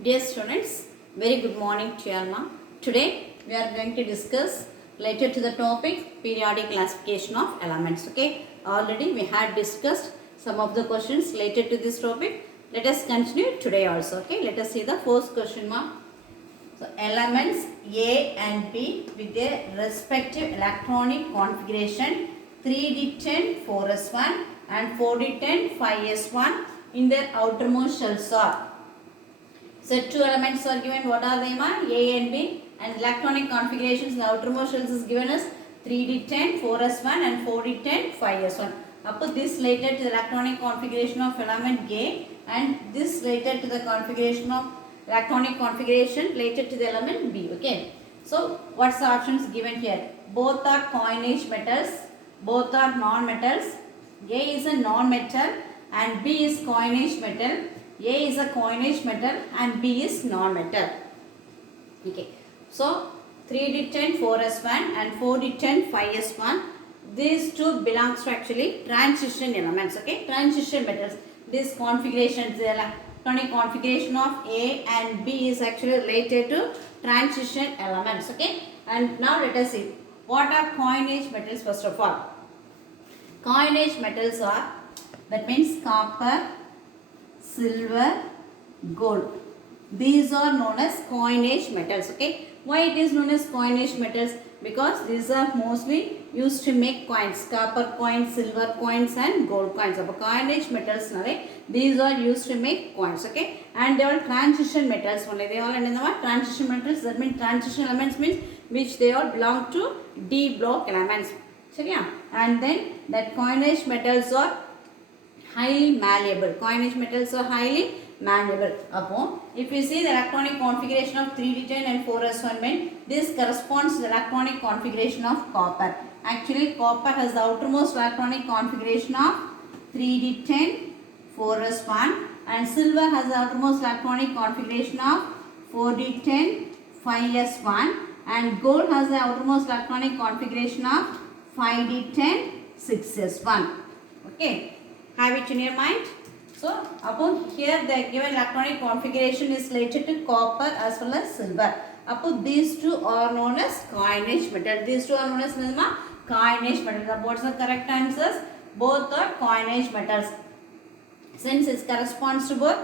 Dear students, very good morning to you all now. Today we are going to discuss related to the topic periodic classification of elements. Okay, already we had discussed some of the questions related to this topic. Let us continue today also. Okay, let us see the first question mark. So elements A and B with their respective electronic configuration 3d10 4s1 and 4d10 5s1 in their outermost shells are. So two elements are given. What are they? A and B, and electronic configurations in the outermost shells is given as 3d10 4s1 and 4d10 5s1. Up this related to the electronic configuration of element A, and this related to the configuration of electronic configuration related to the element B. Okay. So what's the options given here? Both are coinage metals. Both are non-metals. A is a non-metal and B is coinage metal. A is a coinage metal and B is non-metal. Okay. So 3d10 4s1 and 4d10 5s1. These two belongs to actually transition elements. Okay. Transition metals. This configuration, the electronic configuration of A and B is actually related to transition elements. Okay. And now let us see what are coinage metals first of all. Coinage metals are, that means copper, silver, gold. These are known as coinage metals. Okay. Why it is known as coinage metals? Because these are mostly used to make coins. Copper coins, silver coins and gold coins. So, coinage metals, these are used to make coins. Okay. And they are transition metals only. They all in the transition metals. That means transition elements means which they all belong to D block elements. So, yeah. And then that coinage metals are highly malleable. Coinage metals are highly malleable. Upon, if we see the electronic configuration of 3d10 and 4s1 mean, this corresponds to the electronic configuration of copper. Actually, copper has the outermost electronic configuration of 3d10 4s1 and silver has the outermost electronic configuration of 4d10 5s1 and gold has the outermost electronic configuration of 5d10 6s1. Okay. Have it in your mind. So, upon here the given electronic configuration is related to copper as well as silver. Upon these two are known as coinage metal. These two are known as coinage metal. What's the correct answers? Both are coinage metals. Since it corresponds to both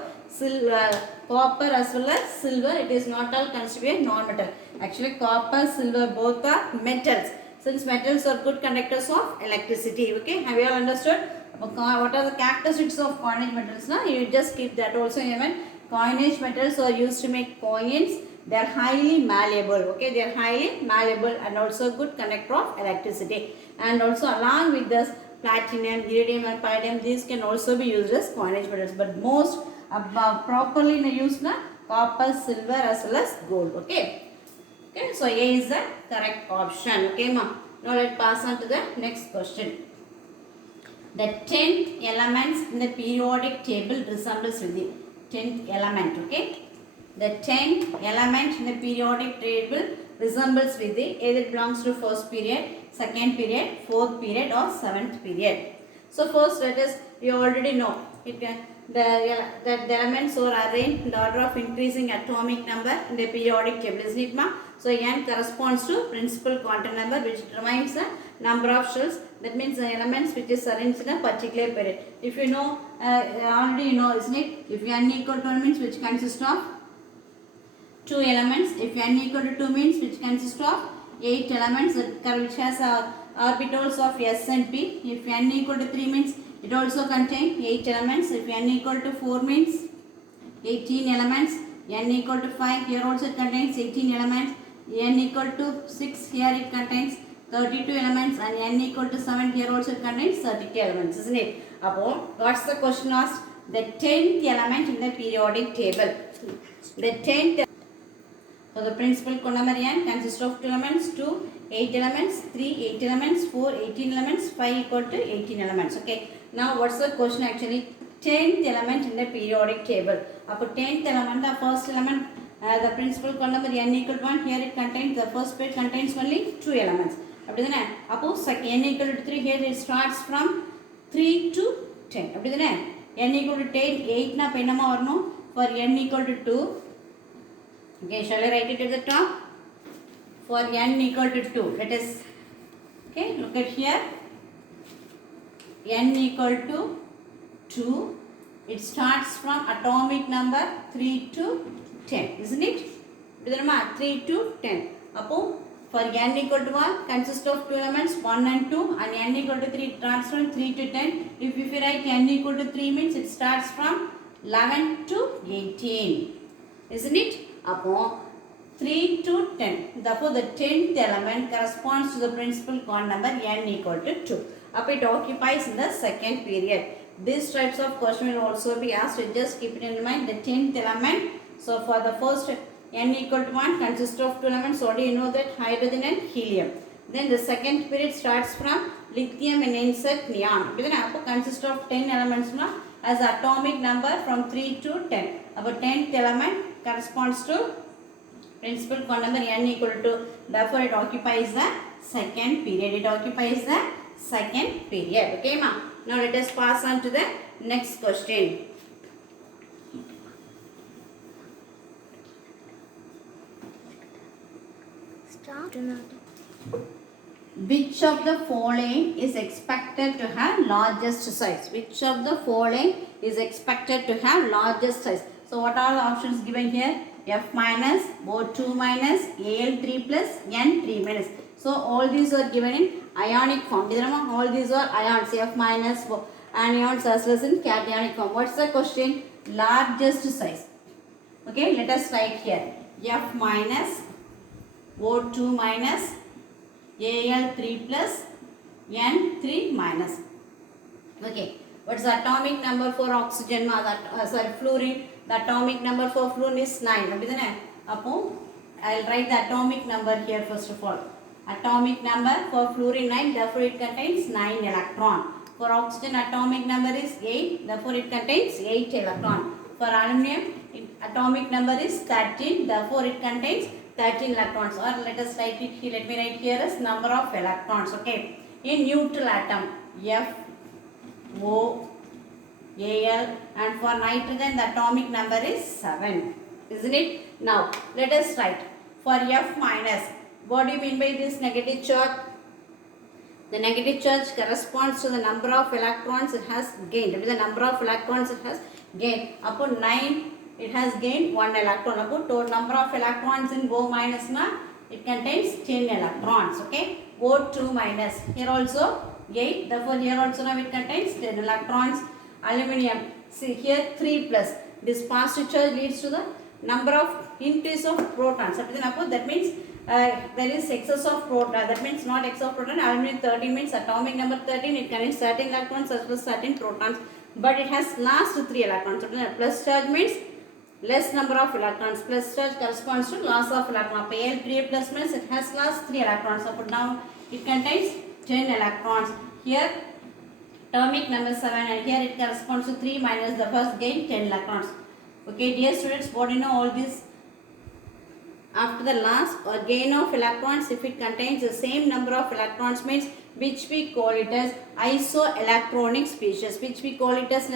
copper as well as silver, it is not all considered non-metal. Actually, copper, silver both are metals. Since metals are good conductors of electricity. Okay, have you all understood? What are the characteristics of coinage metals? You just keep that also in mind. Coinage metals are used to make coins. They are highly malleable. Okay, they are highly malleable and also good conductor of electricity. And also along with this platinum, iridium and palladium, these can also be used as coinage metals. But most properly used copper, silver as well as gold. Okay. Okay, so A is the correct option. Okay, ma. Now let's pass on to the next question. The 10th elements in the periodic table resembles with the 10th element. Okay, the 10th element in the periodic table resembles with the either belongs to first period, second period, fourth period or seventh period. So first let us, you already know it. The elements are arranged in the order of increasing atomic number in the periodic table, isn't it, ma? So n corresponds to principal quantum number, which determines the number of shells. That means the elements which is arranged in a particular period. If you know, already you know, isn't it? If n equal to 1 means which consists of 2 elements. If n equal to 2 means which consists of 8 elements, which has orbitals of s and p. If n equal to 3 means it also contains 8 elements. If n equal to 4 means 18 elements. N equal to 5, here also it contains 18 elements. N equal to 6, here it contains 32 elements, and n equal to 7, here also it contains 32 elements, isn't it? What's the question asked? The 10th element in the periodic table. The 10th, so the principal quantum number n consists of 2 elements, 2, 8 elements, 3, 8 elements, 4, 18 elements, 5 equal to 18 elements. Okay. Now what's the question actually? 10th element in the periodic table. 10th element, the first element, the principal quantum number n equal to 1, here it contains, the first pair contains only 2 elements. Second n equal to 3, here it starts from 3 to 10. n equal to 10, 8 na penama or no, for n equal to 2, Okay, shall I write it at the top? For n equal to 2, let us, okay, look at here, n equal to 2, it starts from atomic number 3 to 10, isn't it? 3 to 10. Appo, for n equal to 1 consists of two elements 1 and 2, and n equal to 3 starts from 3 to 10. If you write n equal to 3 means it starts from 11 to 18, isn't it? Appo 3 to 10. Therefore, the 10th element corresponds to the principal quant number n equal to 2. Up it occupies in the second period. These types of question will also be asked. Just keep it in mind. The 10th element. So, for the first n equal to 1 consists of two elements. Already you know that hydrogen and helium. Then the second period starts from lithium and insert neon. Then consists of 10 elements as atomic number from 3 to 10. About 10th element corresponds to principal quant number n equal to, therefore it occupies the second period. It occupies the second period. Okay, ma. Now let us pass on to the next question. Start. Which of the following is expected to have largest size? Which of the following is expected to have largest size? So what are the options given here? F minus, O2 minus, Al3 plus, N3 minus. So all these are given in ionic form. All these are ions, F minus, anions as well as in cationic form. What's the question? Largest size. Okay, let us write here. F minus, O2 minus, Al3 plus, N3 minus. Okay, what's the atomic number for oxygen? Fluorine. The atomic number for fluorine is 9. I'll write the atomic number here first of all. Atomic number for fluorine 9, therefore it contains 9 electron. For oxygen atomic number is 8, therefore it contains 8 electron. For aluminum atomic number is 13, therefore it contains 13 electrons. Or let us write it here, let me write here as number of electrons. Okay, in neutral atom F, O, Al, and for nitrogen the atomic number is 7, isn't it? Now let us write for F minus. What do you mean by this negative charge? The negative charge corresponds to the number of electrons it has gained. That is the number of electrons it has gained. Upon 9 it has gained 1 electron. Upon total number of electrons in O minus it contains 10 electrons. Okay, O2 minus, here also 8, therefore here also now it contains 10 electrons. Aluminium, see here 3 plus. This positive charge leads to the number of increase of protons. That means there is excess of proton. That means not excess of proton. Aluminium 13 means atomic number 13. It contains 13 electrons as well as 13 protons. But it has last 3 electrons. So plus charge means less number of electrons. Plus charge corresponds to loss of electrons. Al3 plus means it has last 3 electrons. So now it contains 10 electrons. Here atomic number 7 and here it corresponds to 3 minus the first gain 10 electrons. Okay, dear students, what do you know all this? After the loss or gain of electrons, if it contains the same number of electrons means which we call it as isoelectronic species. Which we call it as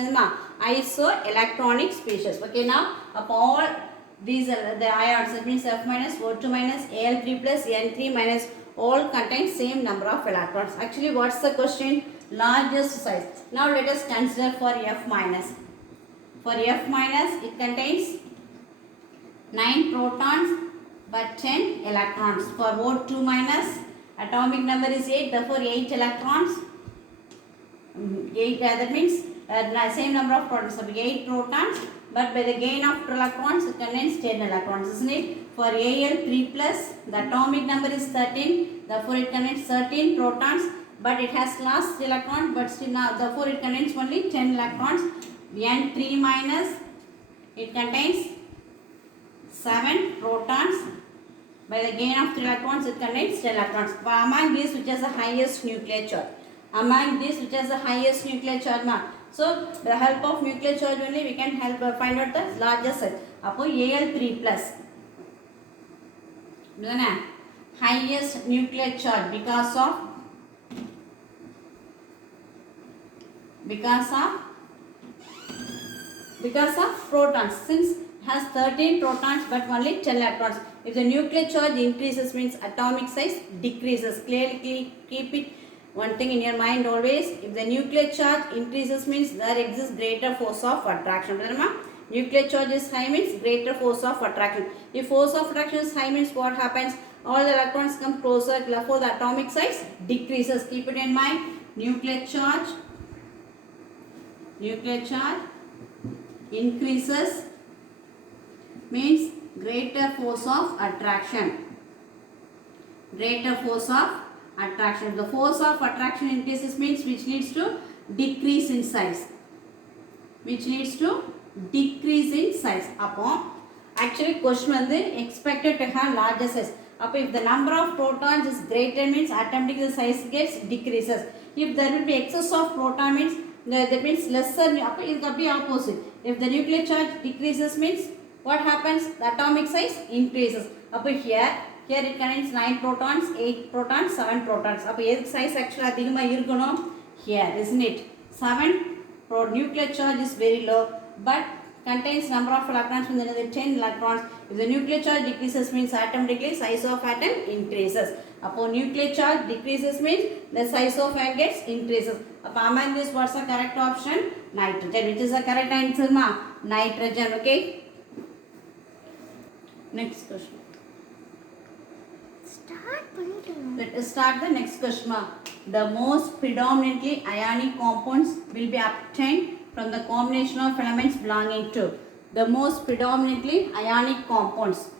isoelectronic species. Okay, now upon all these the ions, that means F minus, O2 minus, Al3 plus, N3 minus, all contain same number of electrons. Actually, what's the question? Largest size. Now let us consider for F minus. For F minus, it contains 9 protons but 10 electrons. For O2 minus, atomic number is 8, therefore 8 electrons. 8, that means same number of protons. So 8 protons, but by the gain of 2 electrons, it contains 10 electrons, isn't it? For Al3 plus, the atomic number is 13, therefore it contains 13 protons, but it has lost electron, but still now, therefore it contains only 10 electrons. N3 minus, it contains 7 protons. By the gain of 3 electrons, it contains 10 electrons. Among these, which has the highest nuclear charge? Among these, which has the highest nuclear charge? So, with the help of nuclear charge only, we can help find out the largest size. Upon Al3 plus, highest nuclear charge because of protons. Since has 13 protons but only 10 electrons. If the nuclear charge increases means atomic size decreases. Clearly keep it one thing in your mind always. If the nuclear charge increases means there exists greater force of attraction. Nuclear charge is high means greater force of attraction. If force of attraction is high means what happens? All the electrons come closer, therefore the atomic size decreases. Keep it in mind. Nuclear charge increases means greater force of attraction. Greater force of attraction. The force of attraction increases means which leads to decrease in size. Which leads to decrease in size. Actually question expected to have larger size. If the number of protons is greater means automatically the size gets decreases. If there will be excess of proton means that means lesser. It will be opposite. If the nuclear charge decreases means what happens? The atomic size increases. Here it contains 9 protons, 8 protons, 7 protons. Size actually here, isn't it? 7 nuclear charge is very low but contains number of electrons with another 10 electrons. If the nuclear charge decreases means automatically size of atom increases. Upon nuclear charge decreases means the size of atom gets increases. Among this, what's the correct option? Nitrogen. Which is the correct answer, ma? Nitrogen. Okay. Next question. Let us start the next question. The most predominantly ionic compounds will be obtained from the combination of elements belonging to. The most predominantly ionic compounds.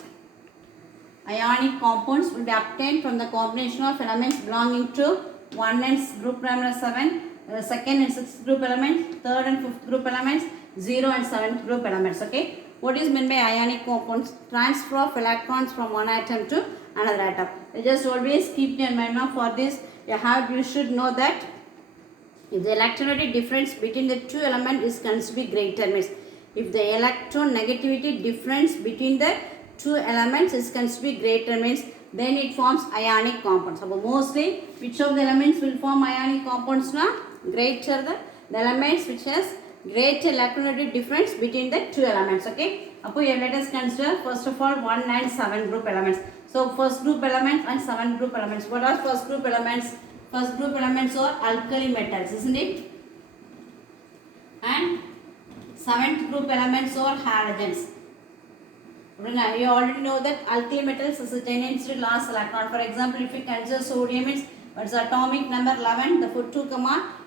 Ionic compounds will be obtained from the combination of elements belonging to 1 and group number 7, second and 6th group elements, third and 5th group elements, 0 and 7th group elements. Okay. What is meant by ionic compounds? Transfer of electrons from one atom to another atom. You just always keep in mind now for this. You should know that if the electronegativity difference between the two elements is considered to be greater means if the electron negativity difference between the two elements is considered to be greater means then it forms ionic compounds. So mostly which of the elements will form ionic compounds now? Greater the elements which has greater electronegativity difference between the two elements. Okay. Here let us consider first of all 1 and 7 group elements. So first group elements and 7 group elements. What are first group elements? First group elements are alkali metals, isn't it? And 7th group elements are halogens. You already know that alkali metals has a tendency to lose electron. For example, if you consider sodium means what's atomic number 11, therefore 2,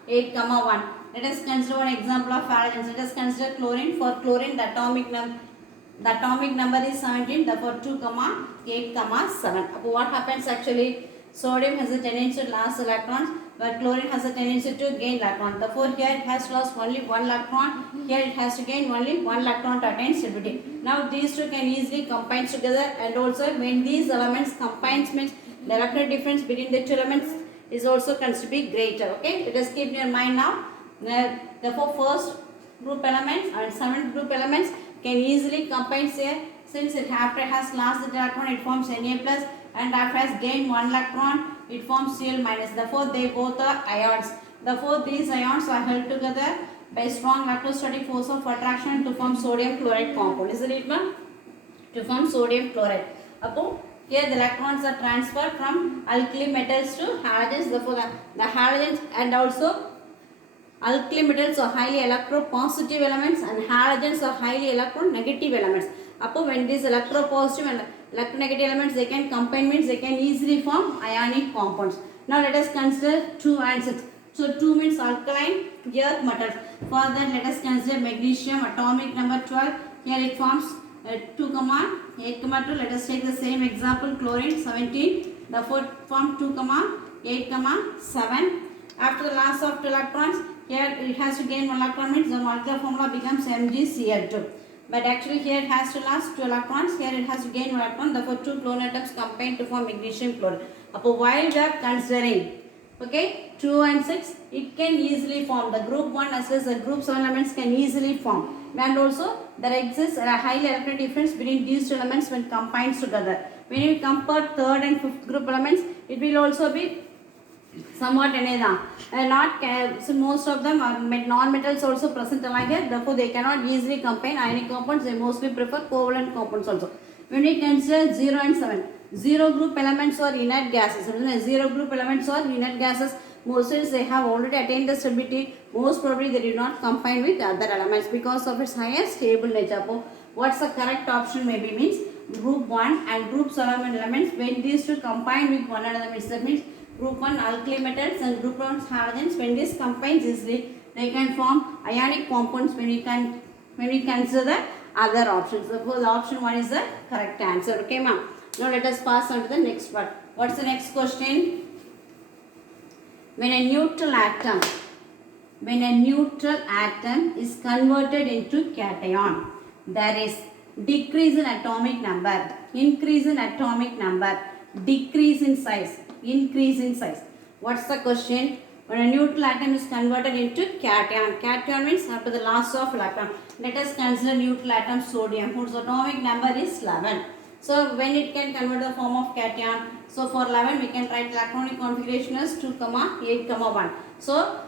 8, 1. Let us consider one example of halogens. Let us consider chlorine. For chlorine, the atomic number is 17, therefore 2, 8, 7. What happens actually? Sodium has a tendency to lose electrons, but chlorine has a tendency to gain electron. Therefore, here it has lost only 1 electron. Here it has to gain only 1 electron to attain stability. Now, these two can easily combine together, and also when these elements combine means the electron difference between the two elements is also considered to be greater. Okay, let us keep in your mind now. Therefore, first group elements and 7th group elements can easily combine here. Since it after has lost the electron, it forms Na plus, and after has gained 1 electron, it forms Cl minus. Therefore, they both are ions. Therefore, these ions are held together by strong electrostatic force of attraction to form sodium chloride compound. Isn't it, ma'am? To form sodium chloride. Here the electrons are transferred from alkali metals to halogens. Therefore, the halogens and also alkali metals are highly electropositive elements and halogens are highly electronegative elements. When these electropositive and electronegative elements they can combine means they can easily form ionic compounds. Now let us consider 2 and 6. So 2 means alkaline earth metals. For that let us consider magnesium atomic number 12. Here it forms 2, 8, 2. Let us take the same example chlorine 17. Therefore form 2, 8, 7. After the loss of 2 electrons, here it has to gain 1 electron means the molecular formula becomes MgCl2. But actually here it has to lose 2 electrons, here it has to gain 1 electron, therefore 2 chlorine atoms combine to form magnesium chloride. While we are considering 2 and 6, it can easily form. The group 1 as well as the group 7 elements can easily form. And also there exists a highly electron difference between these two elements when combined together. When you compare 3rd and 5th group elements, it will also be somewhat so most of them are non-metals also present along here, therefore they cannot easily combine ionic compounds. They mostly prefer covalent compounds also. When we consider 0 and 7, zero group elements or inert gases. Zero group elements or inert gases, mostly they have already attained the stability. Most probably they did not combine with other elements because of its higher stable nature. What's the correct option maybe means group 1 and group 7 elements, when these two combine with one another means, that means group 1 alkali metals and group 1 halogens, when this combines easily they can form ionic compounds when we consider the other options. Therefore the option 1 is the correct answer. Okay ma'am. Now let us pass on to the next part. What's the next question? When a neutral atom is converted into cation, there is decrease in atomic number, increase in atomic number, decrease in size, increase in size. What's the question? When a neutral atom is converted into cation, cation means after the loss of electron. Let us consider neutral atom sodium, whose atomic number is 11. So when it can convert the form of cation, so for 11 we can write electronic configuration as 2, 8, 1. So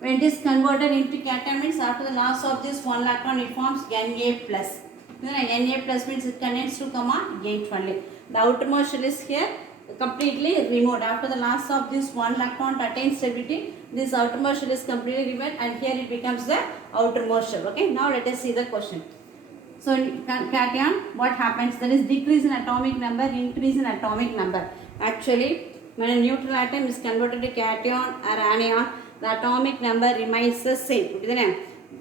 when it is converted into cation means after the loss of this one electron it forms Na plus. Na plus means it contains 2, 8 only. The outermost shell is here completely removed. After the loss of this one electron to attain stability, this outermost shell is completely removed and here it becomes the outermost shell. Okay, now let us see the question. So cation, what happens? There is decrease in atomic number, increase in atomic number. Actually, when a neutral atom is converted to cation or anion, the atomic number remains the same.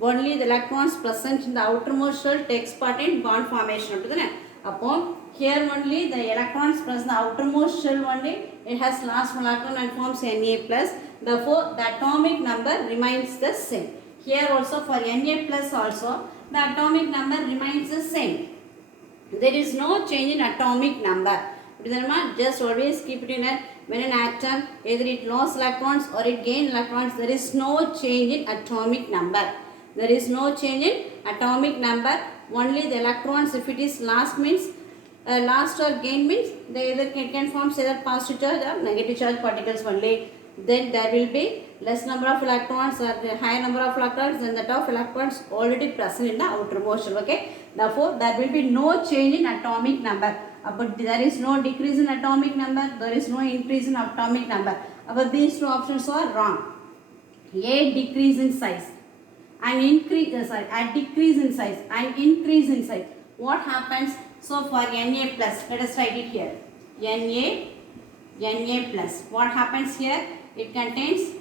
Only the electrons present in the outermost shell takes part in bond formation. Upon here only the electrons present in the outermost shell only, it has lost one electron and forms Na plus. Therefore, the atomic number remains the same. Here also for Na plus also, the atomic number remains the same. There is no change in atomic number. Just always keep it in a, when an atom either it lost electrons or it gained electrons, there is no change in atomic number. There is no change in atomic number. Only the electrons, if it is lost means lost or gained means they either can form either positive charge or negative charge particles only. Then there will be less number of electrons or higher number of electrons than that of electrons already present in the outermost shell. Okay, therefore there will be no change in atomic number. But there is no decrease in atomic number, there is no increase in atomic number. But these two options are wrong. A decrease in size and increase decrease in size and increase in size. What happens? So for Na plus, let us write it here. Na plus. What happens here? It contains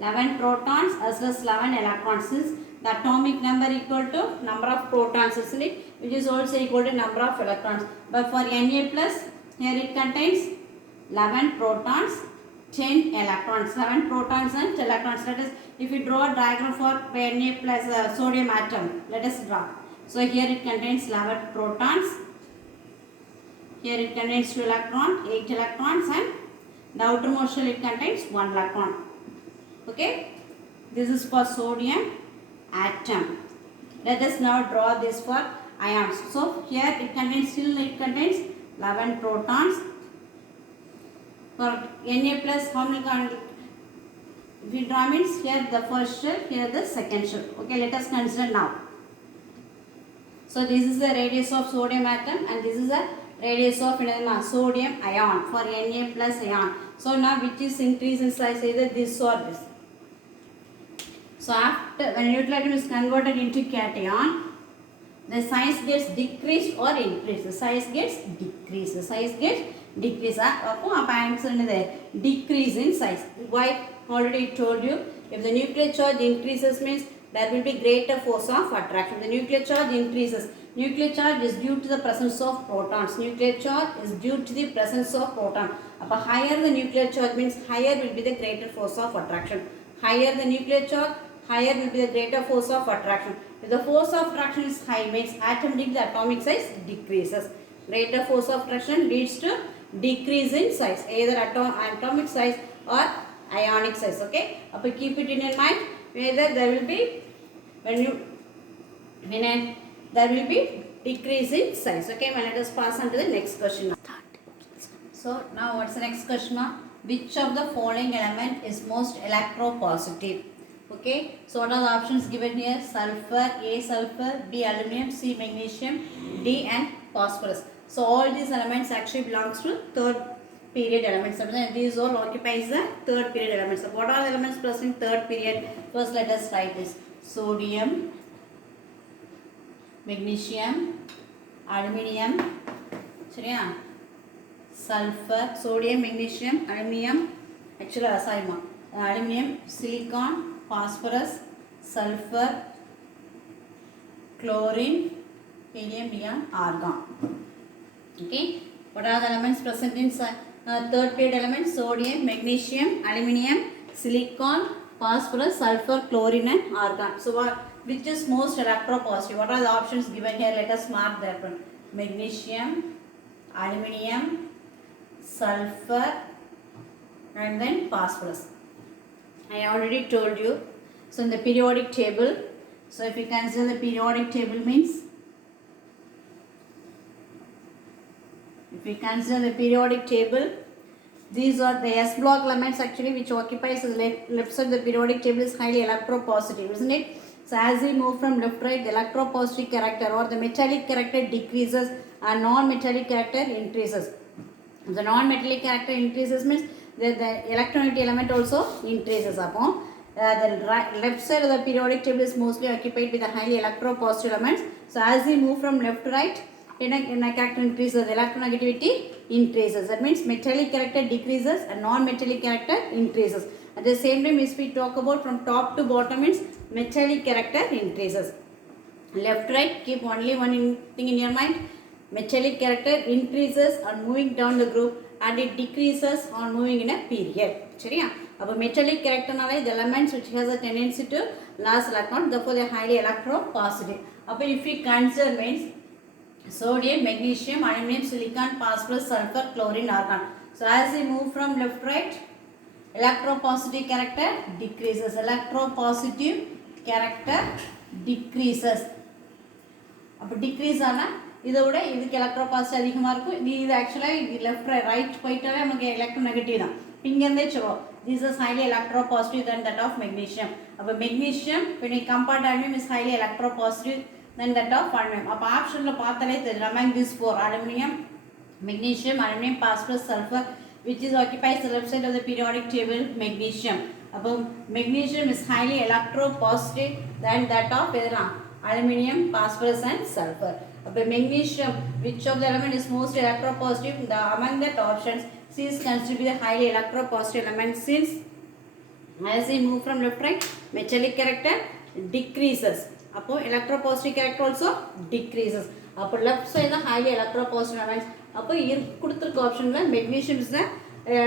11 protons as well as 11 electrons. Since the atomic number equal to number of protons, isn't it? Which is also equal to number of electrons. But for Na plus, here it contains 11 protons, 10 electrons. 7 protons and 10 electrons. Let us, if we draw a diagram for Na plus sodium atom, let us draw. So here it contains 11 protons. Here it contains 2 electrons, 8 electrons, and the outermost shell it contains 1 electron. Okay, this is for sodium atom. Let us now draw this for ions. So here it contains 11 protons. For Na plus, how many? If we draw means here the first shell, here the second shell. Okay, let us consider now. So this is the radius of sodium atom and this is the radius of sodium ion for Na plus ion. So now which is increase in size, either this or this. So after when a neutral atom is converted into cation, the size gets decreased or increased. The size gets decreased. The size gets decreased. Decrease in size. Why? Already told you. If the nuclear charge increases means there will be greater force of attraction. The nuclear charge increases. Nuclear charge is due to the presence of protons. Nuclear charge is due to the presence of proton. Higher the nuclear charge means higher will be the greater force of attraction. Higher the nuclear charge, higher will be the greater force of attraction. If the force of attraction is high means automatically the atomic size decreases. Greater force of attraction leads to decrease in size, either atomic size or ionic size. Okay, keep it in your mind. Whether there will be there will be decrease in size. Okay, let us pass on to the next question. So now what's the next question? which of the following element is most electropositive? Okay, so what are the options given here? Sulfur, A sulfur, B aluminum, C magnesium, D and phosphorus. So all these elements actually belongs to third period elements. Sometimes these all occupies the third period elements. So what are the elements present in third period? First let us write this. Sodium, magnesium, aluminium, sulfur, sodium, magnesium, aluminium, actually aluminium, silicon, phosphorus, sulfur, chlorine, helium, neon, argon. Okay, what are the elements present in third period elements? Sodium, magnesium, aluminium, silicon, phosphorus, sulfur, chlorine and argon. So which is most electropositive? What are the options given here? Let us mark that one. Magnesium, aluminium, sulfur and then phosphorus. I already told you. So in the periodic table, so if you consider the periodic table means, if we consider the periodic table, these are the S block elements actually which occupies the left side of the periodic table is highly electropositive, isn't it? So as we move from left to right, the electropositive character or the metallic character decreases and non-metallic character increases. The non-metallic character increases means the electronegativity element also increases. Upon the left side of the periodic table is mostly occupied with the highly electropositive elements. So as we move from left to right, in a character increases, electronegativity increases. That means metallic character decreases and non-metallic character increases. At the same time, if we talk about from top to bottom means metallic character increases. Left to right, keep only one thing in your mind. Metallic character increases on moving down the group and it decreases on moving in a period. சரியா? அப்போ metallic character நாலே the elements which has a tendency to lose electron, therefore they are highly electropositive. அப்போ if we consider means sodium, magnesium, aluminum, silicon, phosphorus, sulfur, chlorine, argon. So as we move from left to right, electropositive character decreases. Electropositive character decreases. அப்போ decrease ஆனா இதோட இதுக்கு electropositive அதிகமாக இருக்கும். இது ஆக்சுவலாக left right போயிட்டாலே நமக்கு electronegative தான். இங்கேருந்தே சொல்லுவோம். This is highly electropositive than that of magnesium. அப்போ magnesium when we compare aluminum is highly electropositive than that of aluminum. அப்போ ஆப்ஷனில் பார்த்தாலே தெரியும். Among these four, aluminum, magnesium, aluminum, phosphorus, sulfur, which is occupies the left side of the periodic table, magnesium. அப்போ magnesium is highly electropositive than that of aluminum, phosphorus and sulfur. அப்போ magnesium, which of the element is most electropositive? Among that options, C is considered to be the highly electropositive element since as we move from left to right, metallic character decreases. அப்போ electropositive character also decreases. அப்போ left side the highly electropositive elements. அப்போ கொடுத்திருக்க ஆப்ஷன்ல magnesium is the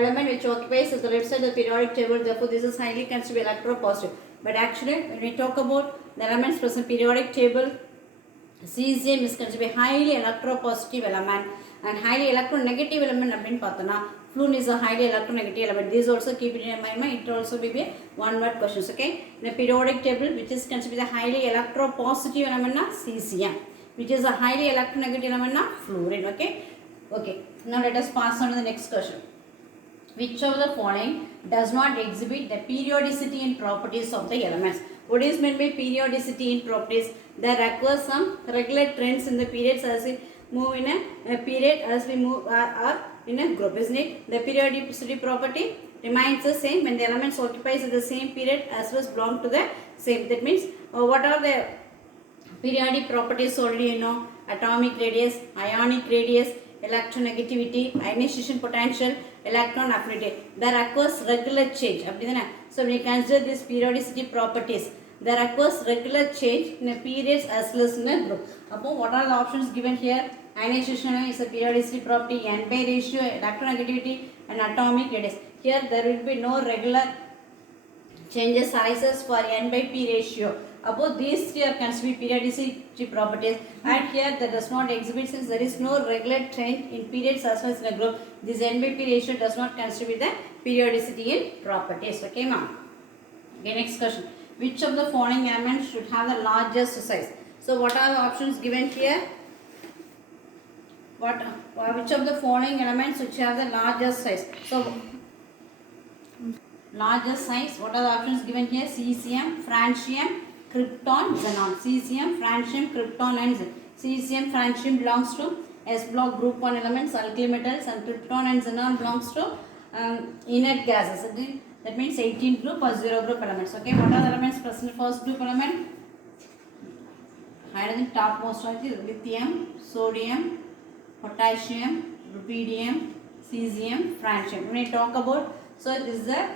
element which occupies the left side of the periodic table, therefore this is highly considered electropositive. But actually when we talk about the elements present periodic table, cesium is considered to be highly electropositive element and highly electronegative element அப்படின்னு பார்த்தோம்னா fluorine is a highly electronegative element. This also keep it in mind. It also will be a one word questions. Okay, in a periodic table which is considered to be the highly electropositive element na cesium, which is a highly electronegative element na fluorine. Okay, now let us pass on to the next question. Which of the following does not exhibit the periodicity and properties of the elements? What is meant by periodicity in properties? There occurs some regular trends in the periods as we move in a period, as we move are in a group, isn't it? The periodicity property remains the same when the elements occupies the same period as well as belong to the same. That means what are the periodic properties already you know? Atomic radius, ionic radius, electronegativity, ionization potential, electron affinity. There occurs regular change. So when you consider these periodicity properties, there occurs regular change in a periods as well as in a group. What are the options given here? Ionization is a periodicity property, n by ratio, electronegativity and atomic radius. Here there will be no regular changes arises for n by p ratio. Above these three are considered periodicity properties, and here that does not exhibit since there is no regular trend in periods as well as in a group. This n by p ratio does not constitute the periodicity in properties. Okay, ma'am. Okay, next question. Which of the following elements should have the largest size? So what are the options given here? Which of the following elements which have the largest size? So largest size. What are the options given here? Cesium, francium, krypton, xenon. Cesium, francium, krypton and xenon. Cesium, francium belongs to S block group 1 elements, alkali metals, and krypton and xenon belongs to inert gases. That means 18 group or 0 group elements. Okay, what are the elements present in first group element? Hydrogen topmost one is lithium, sodium, potassium, rubidium, cesium, francium. When we talk about, so this is the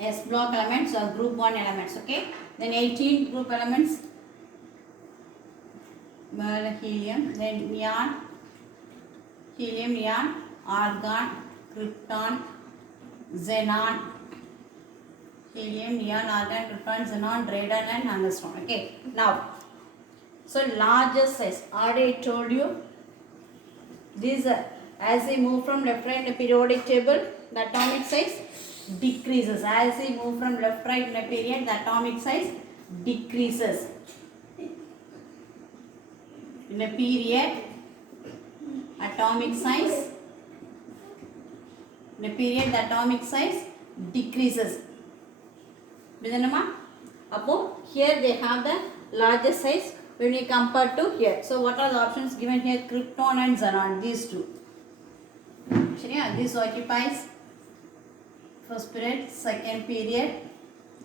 S block elements or group 1 elements. Okay, then 18 group elements, helium, then neon, helium, neon, argon, krypton, xenon, helium, neon, argon, krypton, xenon, radon and angstrom. Okay, now, so largest size, already told you, these as we move from left right in the periodic table, the atomic size decreases. As we move from left right in a period, the atomic size decreases. In a period, atomic size, in a period, the atomic size decreases. Here they have the largest size when we compare to here. So what are the options given here? Krypton and xenon, these two. This occupies first period, second period,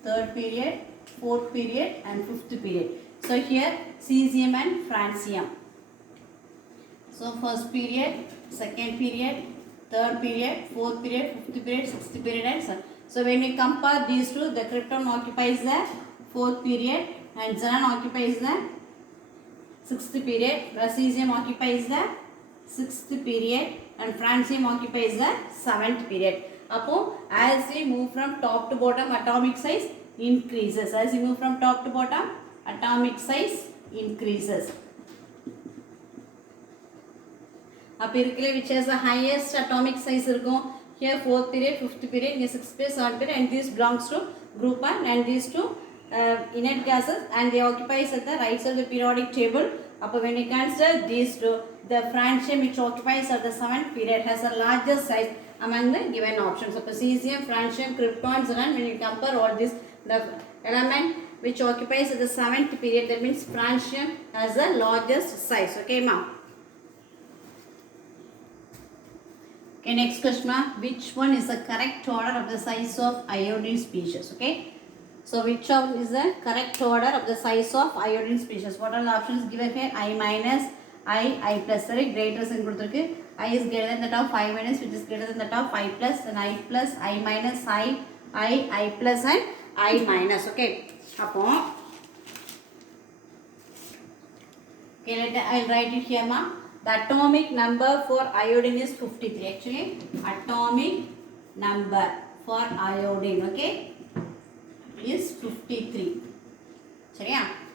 third period, fourth period and fifth period. So here cesium and francium. So first period, second period, third period, fourth period, fifth period, sixth period and so on. So when we compare these two, the krypton occupies the fourth period and xenon occupies the sixth period, cesium occupies the sixth period and francium occupies the seventh period. As we move from top to bottom, atomic size increases. As we move from top to bottom, atomic size increases. Which has the highest atomic size? Here 4th period, 5th period, here 6th period, 7th period, and this belongs to group 1 and these two inert gases, and they occupies at the right side of the periodic table. When we consider these two, the francium which occupies at the 7th period has the largest size among the given options. So cesium, francium, krypton, xenon, when you compare all this, the element which occupies at the 7th period, that means francium has the largest size. Okay, ma'am. Okay, next question, which one is the correct order of the size of iodine species? Okay, so which one is the correct order of the size of iodine species? What are the options given here? I minus, I plus. Sorry, greater than I is greater than that of I minus, which is greater than that of I plus, and I plus, I minus, I plus and I minus. Okay, okay, I'll write it here, ma. The atomic number for iodine is 53. Actually, atomic number for iodine, okay, is 53.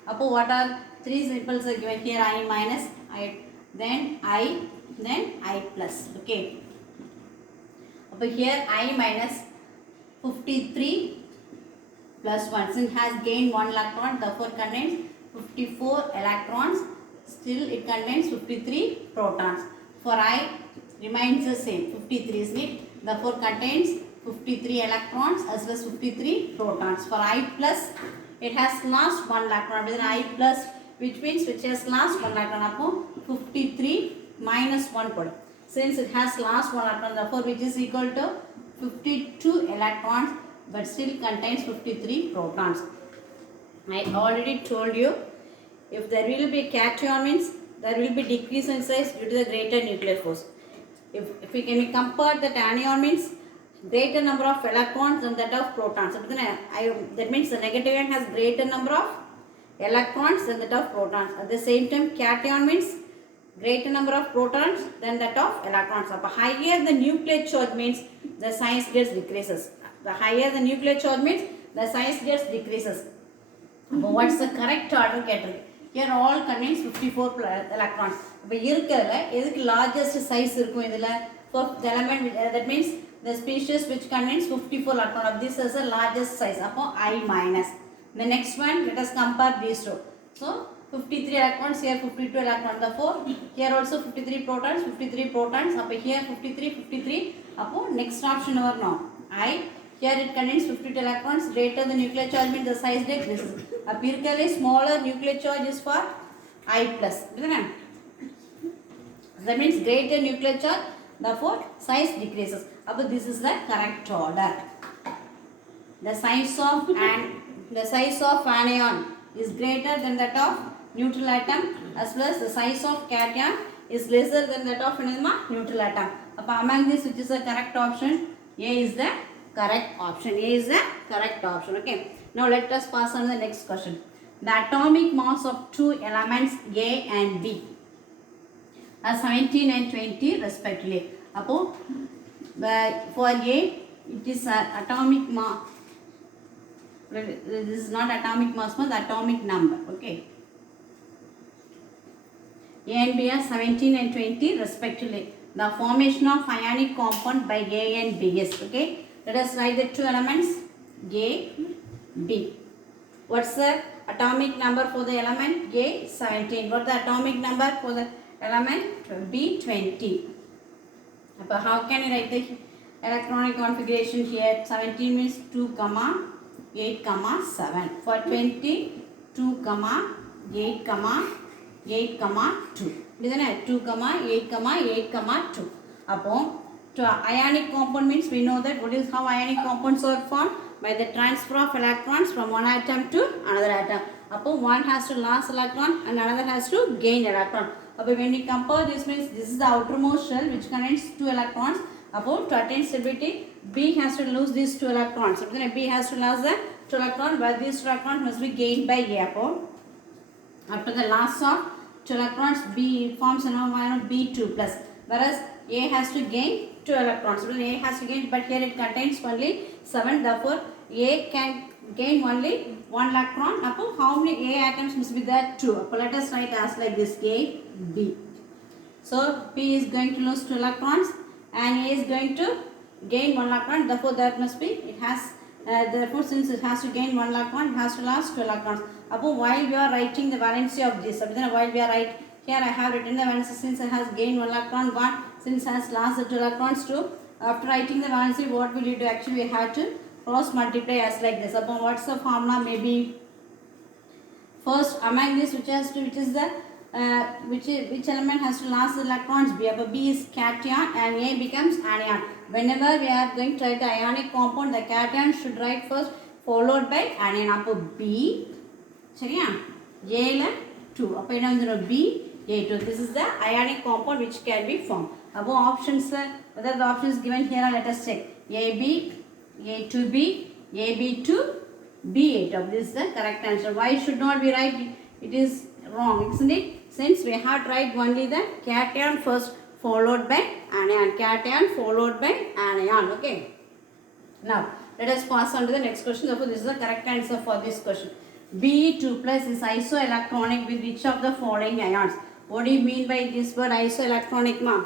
What are three symbols are given here? I minus, then I plus. Okay. Here I minus 53 plus 1. Since it has gained 1 electron, therefore contains 54 electrons. Still it contains 53 protons. For I remains the same, 53, isn't it? Therefore contains 53 electrons as well as 53 protons. For I plus, it has lost 1 electron. Within I plus, which means which has lost 1 electron. 53 minus 1. Since it has lost 1 electron, therefore which is equal to 52 electrons, but still contains 53 protons. I already told you, if there will be cation, means there will be decrease in size due to the greater nuclear force. If we can compare that anion, means greater number of electrons than that of protons. That means the negative ion has greater number of electrons than that of protons. At the same time, cation means greater number of protons than that of electrons. So higher the nuclear charge means the size gets decreases. The higher the nuclear charge means the size gets decreases. But what's the correct order category? Here all contains 54 electrons. But largest size for the element, that means the species which contains 54 electrons. This is the largest size. I minus. The next one, let us compare these two. So 53 electrons, here 52 electrons. Therefore, here also 53 protons, 53 protons. Up here 53, 53. Upon next option over now. I. Here it contains 52 electrons. Greater the nuclear charge means the size decreases. Empirically smaller nuclear charge is for I plus. That means greater nuclear charge. Therefore, size decreases. But this is the correct order. The size of anion is greater than that of neutral atom, as well as the size of cation is lesser than that of neutral atom. Among this, which is the correct option? A is the correct option. A is the correct option. Okay. Now let us pass on the next question. The atomic mass of two elements A and B are 17 and 20 respectively. For A, it is atomic mass. This is not atomic mass, but atomic number. Okay. A and B are 17 and 20 respectively. The formation of ionic compound by A and B is. Okay. Let us write the two elements A, B. What's the atomic number for the element A? 17. What the atomic number for the element B? 20. How can I write the electronic configuration here? 17 means 2, 8, 7. For 20, 2, 8, 8, 2. Isn't it? 2, 8, 8, 2. Upon to ionic compound means we know that what is how ionic compounds are formed by the transfer of electrons from one atom to another atom. Upon one has to lose electron and another has to gain electron. When we compare this means this is the outermost shell which contains 2 electrons. Upon to attain stability, B has to lose these 2 electrons. So B has to lose the 2 electrons, but these 2 electrons must be gained by A. Upon after the loss of 2 electrons, B forms an ion of B2 plus. Whereas A has to gain 2 electrons. So A has to gain, but here it contains only 7. Therefore, A can gain only 1 electron. Upon how many A atoms must be there? 2. Let us write as like this: A, B. So P is going to lose 2 electrons and A is going to gain 1 electron. Therefore, that must be it has. Therefore, since it has to gain 1 electron, it has to lose 2 electrons. Upon while we are writing the valency of this, while we are writing here, I have written the valency since it has gained 1 electron, 1 since it has lost the 2 electrons 2. After writing the valency, what will you do? Actually, we have to cross multiply as like this. Upon what's the formula? Maybe first among this which is the which element has to lose the electrons? B. B is cation and A becomes anion. Whenever we are going to write the ionic compound, the cation should write first followed by anion. Upon B, A 2. Upon B, A2. This is the ionic compound which can be formed. Above options, whether the options given here, let us check. AB, A2B, AB2, B8. This is the correct answer. Why should not be right? It is wrong, isn't it? Since we have to write only the cation first followed by anion. Cation followed by anion. Okay. Now, let us pass on to the next question. Therefore, this is the correct answer for this question. Be2 plus is isoelectronic with which of the following ions? What do you mean by this word isoelectronic, ma?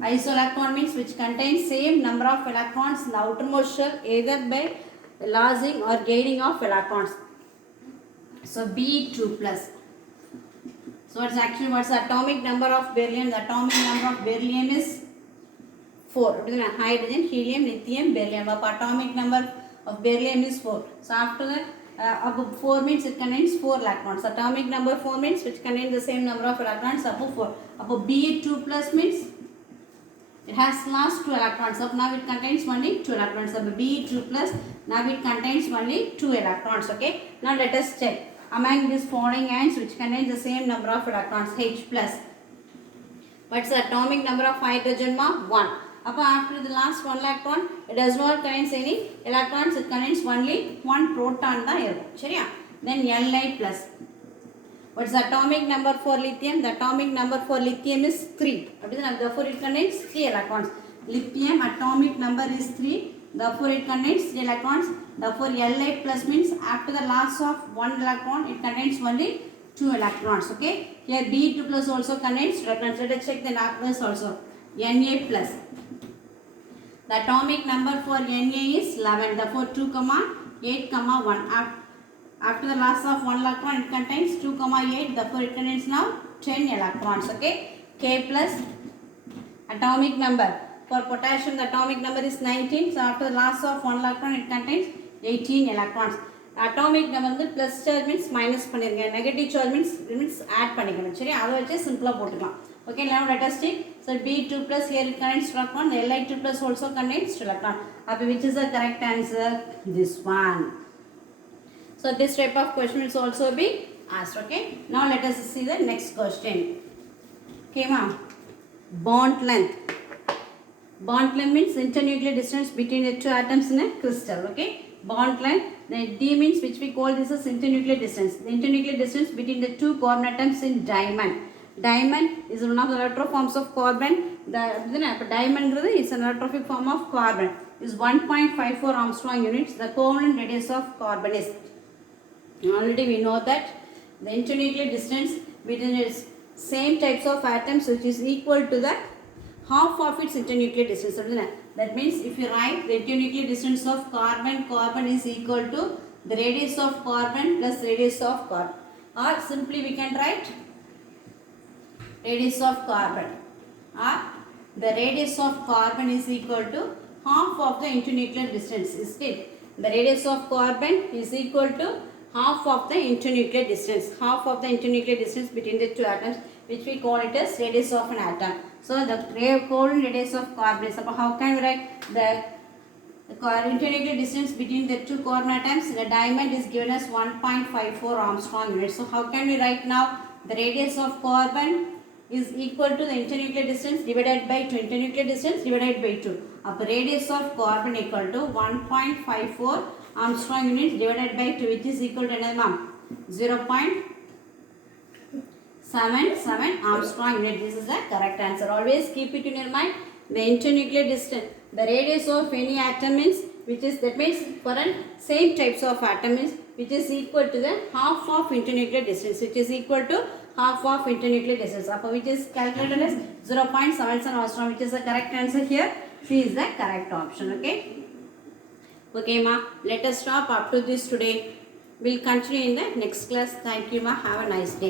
Isoelectron means which contains same number of electrons in the outermost shell either by losing or gaining of electrons. So B2 plus. So what's the atomic number of beryllium? The atomic number of beryllium is 4. Hydrogen, helium, lithium, beryllium. Atomic number of beryllium is 4. So after that, 4 means it contains 4 electrons. Atomic number 4 means which contains the same number of electrons. Above 4. Above B2 plus means it has lost 2 electrons. So now it contains only 2 electrons. Above B2 plus, now it contains only 2 electrons. Okay. Now let us check. Among these following ions which contains the same number of electrons, H plus. What's the atomic number of hydrogen? 1. After the last 1 electron, it does not contain any electrons, it contains only 1 proton. Then Li plus. What's the atomic number for lithium? The atomic number for lithium is 3. Therefore, it contains 3 electrons. Lithium atomic number is 3. Therefore, it contains 3 electrons. Therefore, Li plus means after the loss of 1 electron, it contains only 2 electrons. Okay. Here B2 plus also contains 2 electrons. Let us check the Na plus also. Na plus. The atomic number for Na is 11. Therefore, 2, 8, 1. After the loss of 1 electron, it contains 2,8. Therefore, it contains now 10 electrons. Okay. K plus atomic number. For potassium, the atomic number is 19. So, after the loss of 1 electron, it contains 18 electrons. Atomic number plus charge means minus பண்ணிருங்க. Negative charge means add பண்ணிக்கணும். சரி, அதை வச்சு சிம்பிளா போட்டுக்கலாம். Okay, now let us take. So, B2 plus here it contains 2 electron. The Li2 plus also contains 2 electron. Which is the correct answer? This one. So, this type of question will also be asked. Okay, now let us see the next question. Okay, ma'am. Bond length. Bond length means internuclear distance between the two atoms in a crystal. Okay, bond length. The D means which we call this as internuclear distance. The internuclear distance between the two carbon atoms in diamond. Diamond is one of the electroforms of carbon. The diamond is an electrophic form of carbon. Is 1.54 Armstrong units. The covalent radius of carbon is. Already we know that the internuclear distance between its same types of atoms which is equal to the half of its internuclear distance. That means if you write the internuclear distance of carbon is equal to the radius of carbon plus radius of carbon, or simply we can write radius of carbon, or the radius of carbon is equal to half of the internuclear distance. Is it? The radius of carbon is equal to half of the internuclear distance, half of the internuclear distance between the two atoms, which we call it as radius of an atom. So, the covalent radius of carbon is, how can we write the internuclear distance between the two carbon atoms? The diamond is given as 1.54 Armstrong units. So, how can we write now? The radius of carbon is equal to the internuclear distance divided by 2, internuclear distance divided by 2. Radius of carbon equal to 1.54 Armstrong units divided by 2, which is equal to 0.77 Armstrong unit. This is the correct answer. Always keep it in your mind. The internuclear distance, the radius of any atom is, which is, that means for a same types of atom is, which is equal to the half of internuclear distance, which is equal to half of internuclear distance, which is calculated as 0.77 Armstrong, which is the correct answer here. C is the correct option. Okay. Okay, ma. Let us stop up to this today. We'll continue in the next class. Thank you, ma. Have a nice day.